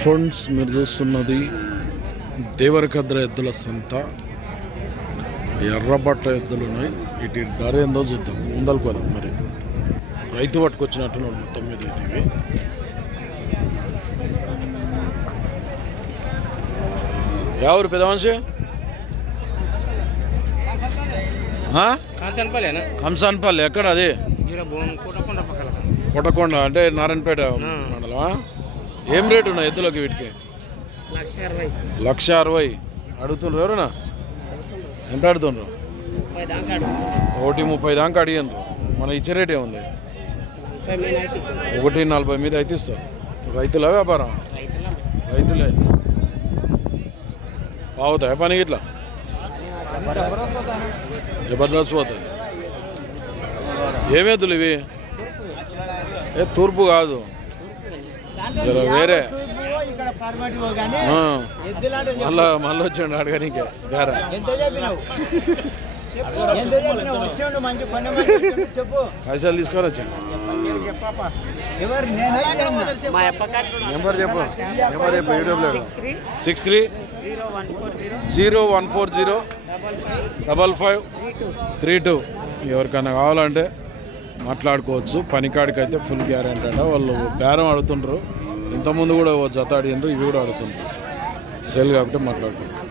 Friends, మీరు చూస్తున్నది దేవరకద్ర ఎద్దుల సంత. ఎర్రబట్ట ఎద్దులు ఉన్నాయి. ఇటు ధర ఏందో చూద్దాం, ముందలు పోదాం. మరి రైతు పట్టుకొచ్చినట్టున్నాడు మొత్తం మీద ఇవి. ఎవరు పెద్ద మనిషి? కంసాన్పల్లి. ఎక్కడ అది? కొట్టకొండ అంటే నారాయణపేట మండలమా? ఏం రేటు ఉన్నాయి ఎద్దులకి వీటికి? 1,60,000 అడుగుతుండ్రు. ఎవరునా ఎంత అడుగుతుండ్రు? 1,30,000 దాకా అడిగారు. మన ఇచ్చే రేట్ ఏముంది? 1,40,000 మీద అయితే ఇస్తారు. రైతుల వ్యాపారం? రైతులే. బాగుతాయి పనికి ఇట్లా? జబర్దస్త్ పోతాయి. ఏమేద్దులు ఇవి? తూర్పు కాదు, వేరే. మళ్ళీ వచ్చాడు అడగనీకే. పైసలు తీసుకొని వచ్చాను. నెంబర్ చెప్పు. నెంబర్ చెప్పు. యూట్యూబ్లో 6301405532. ఎవరికైనా కావాలంటే మాట్లాడుకోవచ్చు. పనికాడికి అయితే ఫుల్ గ్యారెంటీ అంట. వాళ్ళు బేరం అడుగుతుండ్రు. ఇంతకుముందు కూడా జత అడిగినారు, ఇవి కూడా అడుగుతుండ్రు. సేల్ కాబట్టి మాట్లాడుకుంటారు.